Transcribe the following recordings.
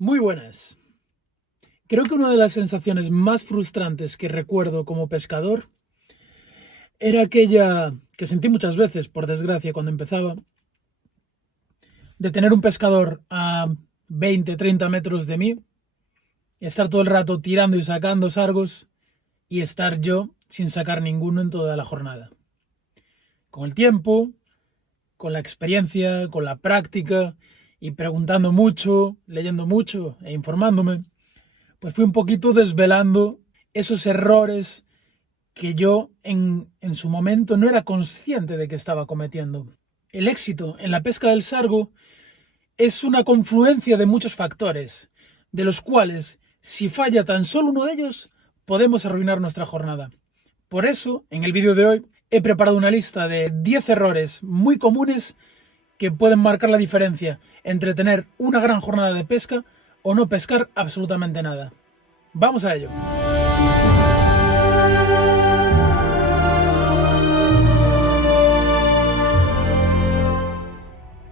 Muy buenas. Creo que una de las sensaciones más frustrantes que recuerdo como pescador era aquella que sentí muchas veces, por desgracia, cuando empezaba, de tener un pescador a 20, 30 metros de mí, y estar todo el rato tirando y sacando sargos y estar yo sin sacar ninguno en toda la jornada. Con el tiempo, con la experiencia, con la práctica y preguntando mucho, leyendo mucho e informándome, pues fui un poquito desvelando esos errores que yo en su momento no era consciente de que estaba cometiendo. El éxito en la pesca del sargo es una confluencia de muchos factores, de los cuales, si falla tan solo uno de ellos, podemos arruinar nuestra jornada. Por eso, en el vídeo de hoy, he preparado una lista de 10 errores muy comunes que pueden marcar la diferencia entre tener una gran jornada de pesca o no pescar absolutamente nada. ¡Vamos a ello!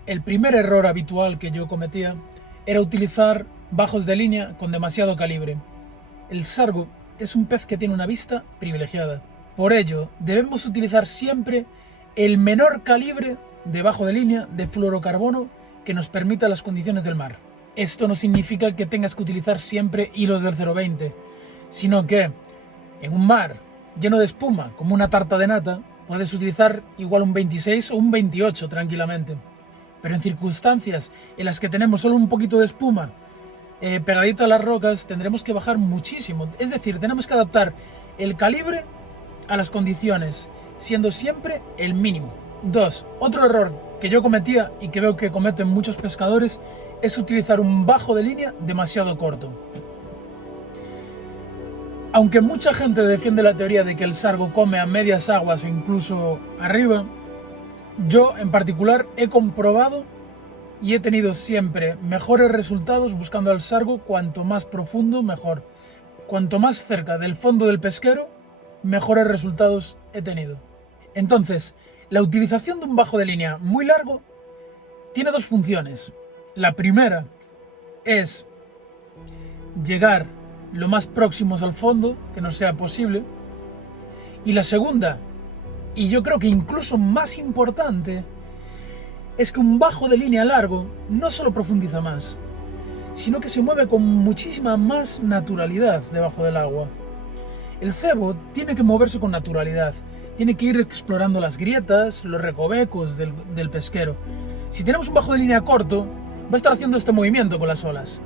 El primer error habitual que yo cometía era utilizar bajos de línea con demasiado calibre. El sargo es un pez que tiene una vista privilegiada. Por ello, debemos utilizar siempre el menor calibre de bajo de línea de fluorocarbono que nos permita las condiciones del mar. Esto no significa que tengas que utilizar siempre hilos del 0,20, sino que en un mar lleno de espuma, como una tarta de nata, puedes utilizar igual un 26 o un 28 tranquilamente. Pero en circunstancias en las que tenemos solo un poquito de espuma pegadito a las rocas, tendremos que bajar muchísimo. Es decir, tenemos que adaptar el calibre a las condiciones, siendo siempre el mínimo. 2. Otro error que yo cometía y que veo que cometen muchos pescadores es utilizar un bajo de línea demasiado corto. Aunque mucha gente defiende la teoría de que el sargo come a medias aguas o incluso arriba, yo en particular he comprobado y he tenido siempre mejores resultados buscando al sargo cuanto más profundo mejor. Cuanto más cerca del fondo del pesquero, mejores resultados he tenido. Entonces, la utilización de un bajo de línea muy largo tiene dos funciones. La primera es llegar lo más próximos al fondo que nos sea posible. Y la segunda, y yo creo que incluso más importante, es que un bajo de línea largo no solo profundiza más, sino que se mueve con muchísima más naturalidad debajo del agua. El cebo tiene que moverse con naturalidad, tiene que ir explorando las grietas, los recovecos del pesquero. Si tenemos un bajo de línea corto, va a estar haciendo este movimiento con las olas.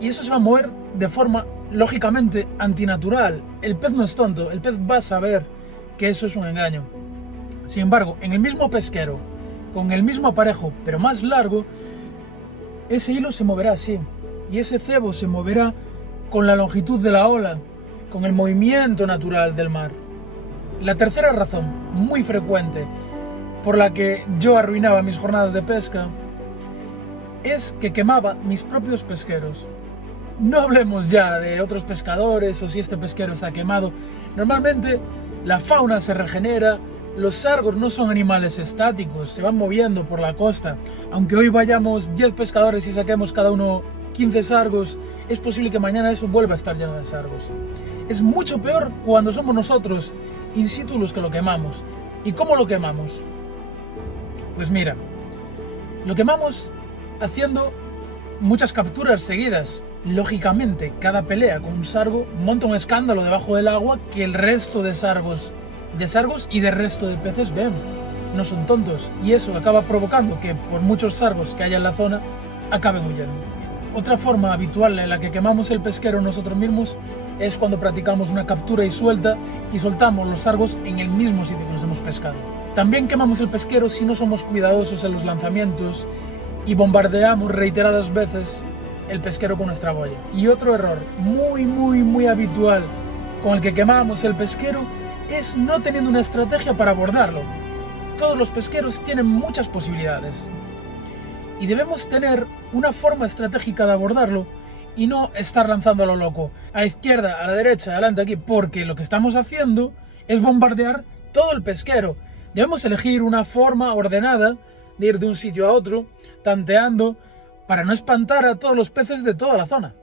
Y eso se va a mover de forma, lógicamente, antinatural. El pez no es tonto, el pez va a saber que eso es un engaño. Sin embargo, en el mismo pesquero, con el mismo aparejo, pero más largo, ese hilo se moverá así. Y ese cebo se moverá con la longitud de la ola, con el movimiento natural del mar. La tercera razón, muy frecuente, por la que yo arruinaba mis jornadas de pesca, es que quemaba mis propios pesqueros. No hablemos ya de otros pescadores o si este pesquero está quemado. Normalmente la fauna se regenera. Los sargos no son animales estáticos, se van moviendo por la costa. Aunque hoy vayamos 10 pescadores y saquemos cada uno 15 sargos, es posible que mañana eso vuelva a estar lleno de sargos. Es mucho peor cuando somos nosotros in situ los que lo quemamos. ¿Y cómo lo quemamos? Pues mira, lo quemamos haciendo muchas capturas seguidas. Lógicamente, cada pelea con un sargo monta un escándalo debajo del agua que el resto de sargos y de resto de peces ven. No son tontos. Y eso acaba provocando que, por muchos sargos que haya en la zona, acaben huyendo. Otra forma habitual en la que quemamos el pesquero nosotros mismos es cuando practicamos una captura y suelta y soltamos los sargos en el mismo sitio que los hemos pescado. También quemamos el pesquero si no somos cuidadosos en los lanzamientos y bombardeamos reiteradas veces el pesquero con nuestra boya. Y otro error muy habitual con el que quemamos el pesquero es no teniendo una estrategia para abordarlo. Todos los pesqueros tienen muchas posibilidades y debemos tener una forma estratégica de abordarlo y no estar lanzando a lo loco, a la izquierda, a la derecha, adelante, aquí, porque lo que estamos haciendo es bombardear todo el pesquero. Debemos elegir una forma ordenada de ir de un sitio a otro, tanteando, para no espantar a todos los peces de toda la zona.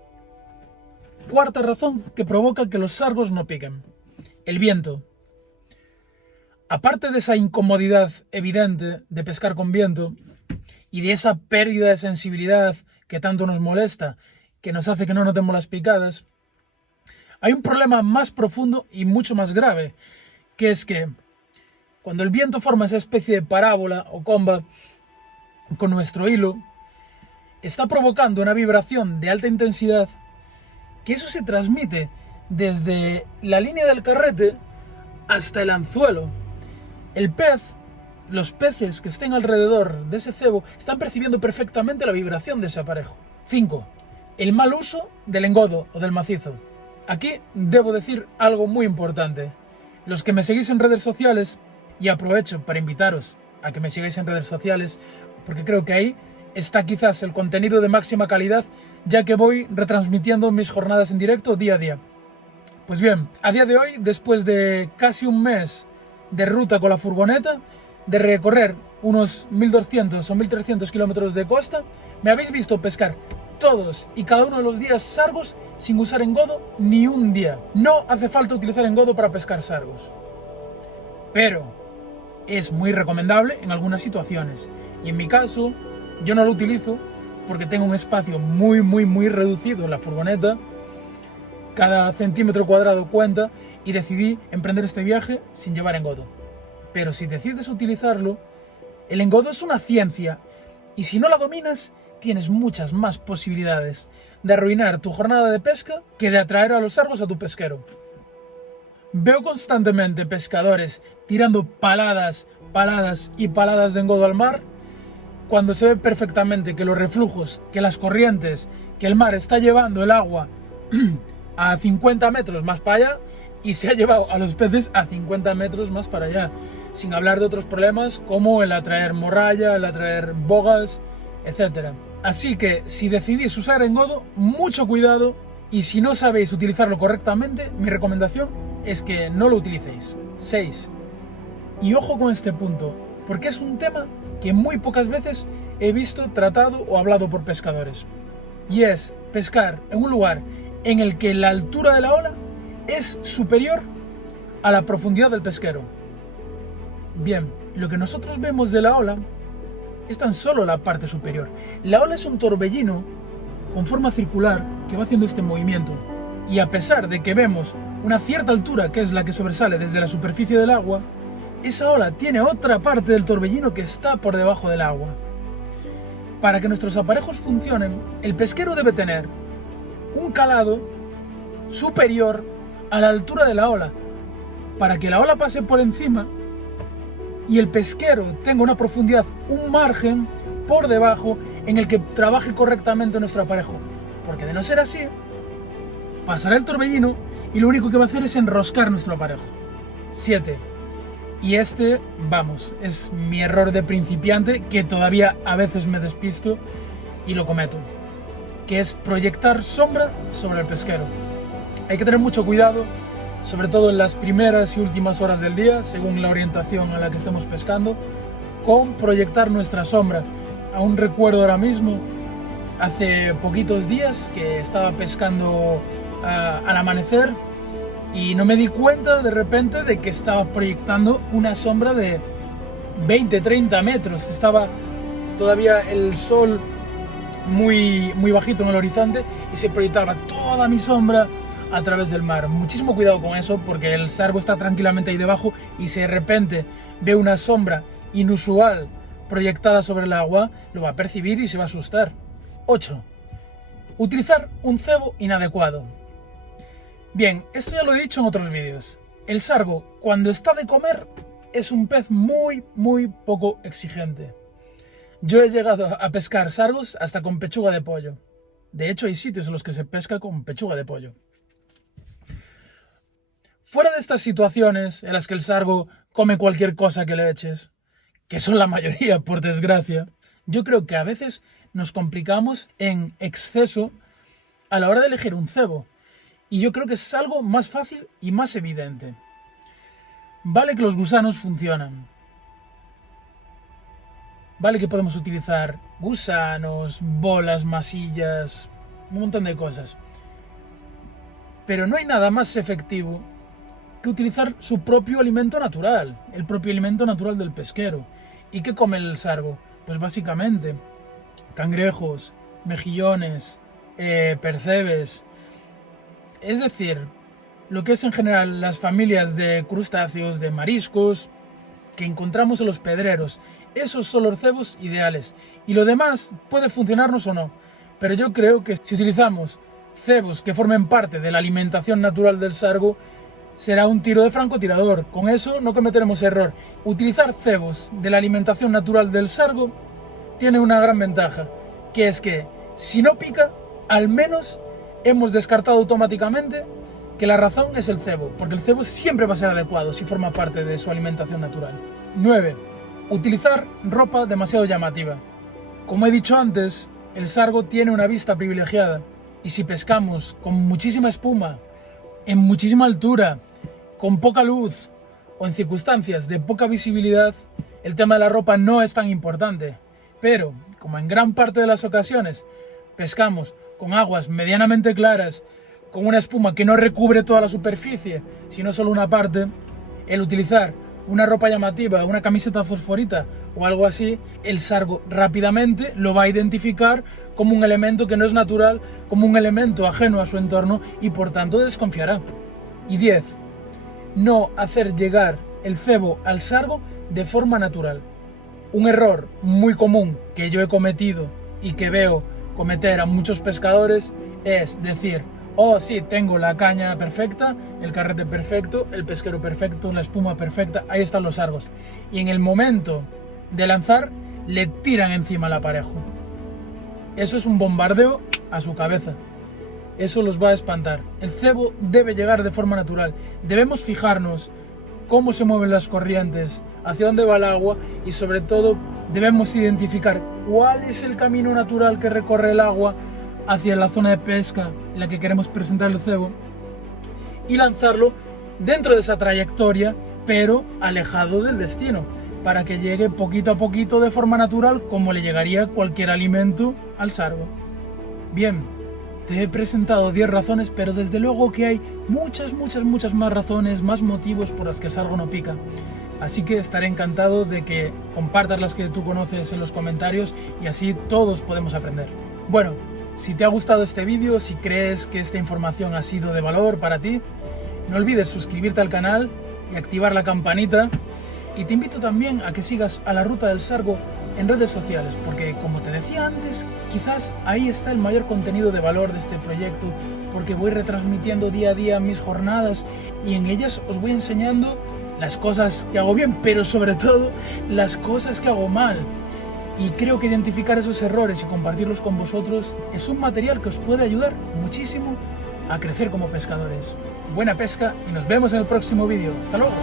Cuarta razón que provoca que los sargos no piquen: el viento. Aparte de esa incomodidad evidente de pescar con viento y de esa pérdida de sensibilidad que tanto nos molesta, que nos hace que no notemos las picadas, hay un problema más profundo y mucho más grave, que es que cuando el viento forma esa especie de parábola o comba con nuestro hilo, está provocando una vibración de alta intensidad, que eso se transmite desde la línea del carrete hasta el anzuelo. Los peces que estén alrededor de ese cebo están percibiendo perfectamente la vibración de ese aparejo. 5. El mal uso del engodo o del macizo. Aquí debo decir algo muy importante. Los que me seguís en redes sociales, y aprovecho para invitaros a que me sigáis en redes sociales, porque creo que ahí está quizás el contenido de máxima calidad, ya que voy retransmitiendo mis jornadas en directo día a día. Pues bien, a día de hoy, después de casi un mes de ruta con la furgoneta, de recorrer unos 1200 o 1300 kilómetros de costa, me habéis visto pescar todos y cada uno de los días sargos sin usar engodo ni un día. No hace falta utilizar engodo para pescar sargos, pero es muy recomendable en algunas situaciones, y en mi caso yo no lo utilizo porque tengo un espacio muy reducido en la furgoneta. Cada centímetro cuadrado cuenta, y decidí emprender este viaje sin llevar engodo. Pero si decides utilizarlo, el engodo es una ciencia, y si no la dominas, tienes muchas más posibilidades de arruinar tu jornada de pesca que de atraer a los sargos a tu pesquero. Veo constantemente pescadores tirando paladas y paladas de engodo al mar, cuando se ve perfectamente que los reflujos, que las corrientes, que el mar está llevando el agua a 50 metros más para allá, y se ha llevado a los peces a 50 metros más para allá, sin hablar de otros problemas como el atraer morralla, el atraer bogas, etc. Así que si decidís usar engodo, mucho cuidado, y si no sabéis utilizarlo correctamente, mi recomendación es que no lo utilicéis. 6. Y ojo con este punto, porque es un tema que muy pocas veces he visto tratado o hablado por pescadores, y es pescar en un lugar en el que la altura de la ola es superior a la profundidad del pesquero. Bien, lo que nosotros vemos de la ola es tan solo la parte superior. La ola es un torbellino con forma circular que va haciendo este movimiento, y a pesar de que vemos una cierta altura, que es la que sobresale desde la superficie del agua, esa ola tiene otra parte del torbellino que está por debajo del agua. Para que nuestros aparejos funcionen, el pesquero debe tener un calado superior a la altura de la ola, para que la ola pase por encima y el pesquero tenga una profundidad, un margen por debajo en el que trabaje correctamente nuestro aparejo. Porque de no ser así, pasará el torbellino y lo único que va a hacer es enroscar nuestro aparejo. 7. Y vamos, es mi error de principiante, que todavía a veces me despisto y lo cometo, que es proyectar sombra sobre el pesquero. Hay que tener mucho cuidado, sobre todo en las primeras y últimas horas del día, según la orientación a la que estemos pescando, con proyectar nuestra sombra. Aún recuerdo ahora mismo, hace poquitos días, que estaba pescando al amanecer y no me di cuenta de repente de que estaba proyectando una sombra de 20-30 metros. Estaba todavía el sol muy bajito en el horizonte y se proyectaba toda mi sombra a través del mar. Muchísimo cuidado con eso, porque el sargo está tranquilamente ahí debajo y si de repente ve una sombra inusual proyectada sobre el agua, lo va a percibir y se va a asustar. 8. Utilizar un cebo inadecuado. Bien, esto ya lo he dicho en otros vídeos. El sargo, cuando está de comer, es un pez muy poco exigente. Yo he llegado a pescar sargos hasta con pechuga de pollo. De hecho, hay sitios en los que se pesca con pechuga de pollo. Fuera de estas situaciones en las que el sargo come cualquier cosa que le eches, que son la mayoría, por desgracia, yo creo que a veces nos complicamos en exceso a la hora de elegir un cebo. Y yo creo que es algo más fácil y más evidente. Vale que los gusanos funcionan. Vale que podemos utilizar gusanos, bolas, masillas, un montón de cosas. Pero no hay nada más efectivo que utilizar su propio alimento natural, el propio alimento natural del pesquero. ¿Y qué come el sargo? Pues básicamente cangrejos, mejillones, percebes. Es decir, lo que es en general las familias de crustáceos, de mariscos, que encontramos en los pedreros. Esos son los cebos ideales. Y lo demás puede funcionarnos o no. Pero yo creo que si utilizamos cebos que formen parte de la alimentación natural del sargo, será un tiro de francotirador. Con eso no cometeremos error. Utilizar cebos de la alimentación natural del sargo tiene una gran ventaja, que es que si no pica, al menos hemos descartado automáticamente que la razón es el cebo, porque el cebo siempre va a ser adecuado si forma parte de su alimentación natural. 9. Utilizar ropa demasiado llamativa. Como he dicho antes, el sargo tiene una vista privilegiada, y si pescamos con muchísima espuma, en muchísima altura, con poca luz o en circunstancias de poca visibilidad, el tema de la ropa no es tan importante. Pero, como en gran parte de las ocasiones pescamos con aguas medianamente claras, con una espuma que no recubre toda la superficie, sino solo una parte, el utilizar una ropa llamativa, una camiseta fosforita o algo así, el sargo rápidamente lo va a identificar como un elemento que no es natural, como un elemento ajeno a su entorno y por tanto desconfiará. Y 10. No hacer llegar el cebo al sargo de forma natural. Un error muy común que yo he cometido y que veo cometer a muchos pescadores es decir: oh sí, tengo la caña perfecta, el carrete perfecto, el pesquero perfecto, la espuma perfecta, ahí están los sargos. Y en el momento de lanzar, le tiran encima al aparejo. Eso es un bombardeo a su cabeza. Eso los va a espantar. El cebo debe llegar de forma natural. Debemos fijarnos cómo se mueven las corrientes, hacia dónde va el agua y sobre todo debemos identificar cuál es el camino natural que recorre el agua hacia la zona de pesca en la que queremos presentar el cebo y lanzarlo dentro de esa trayectoria, pero alejado del destino, para que llegue poquito a poquito de forma natural como le llegaría cualquier alimento al sargo. Bien, te he presentado 10 razones, pero desde luego que hay muchas más razones, más motivos por las que el sargo no pica. Así que estaré encantado de que compartas las que tú conoces en los comentarios y así todos podemos aprender. Bueno, si te ha gustado este vídeo, si crees que esta información ha sido de valor para ti, no olvides suscribirte al canal y activar la campanita. Y te invito también a que sigas a la Ruta del Sargo en redes sociales, porque como te decía antes, quizás ahí está el mayor contenido de valor de este proyecto, porque voy retransmitiendo día a día mis jornadas y en ellas os voy enseñando las cosas que hago bien, pero sobre todo las cosas que hago mal. Y creo que identificar esos errores y compartirlos con vosotros es un material que os puede ayudar muchísimo a crecer como pescadores. Buena pesca y nos vemos en el próximo vídeo. ¡Hasta luego!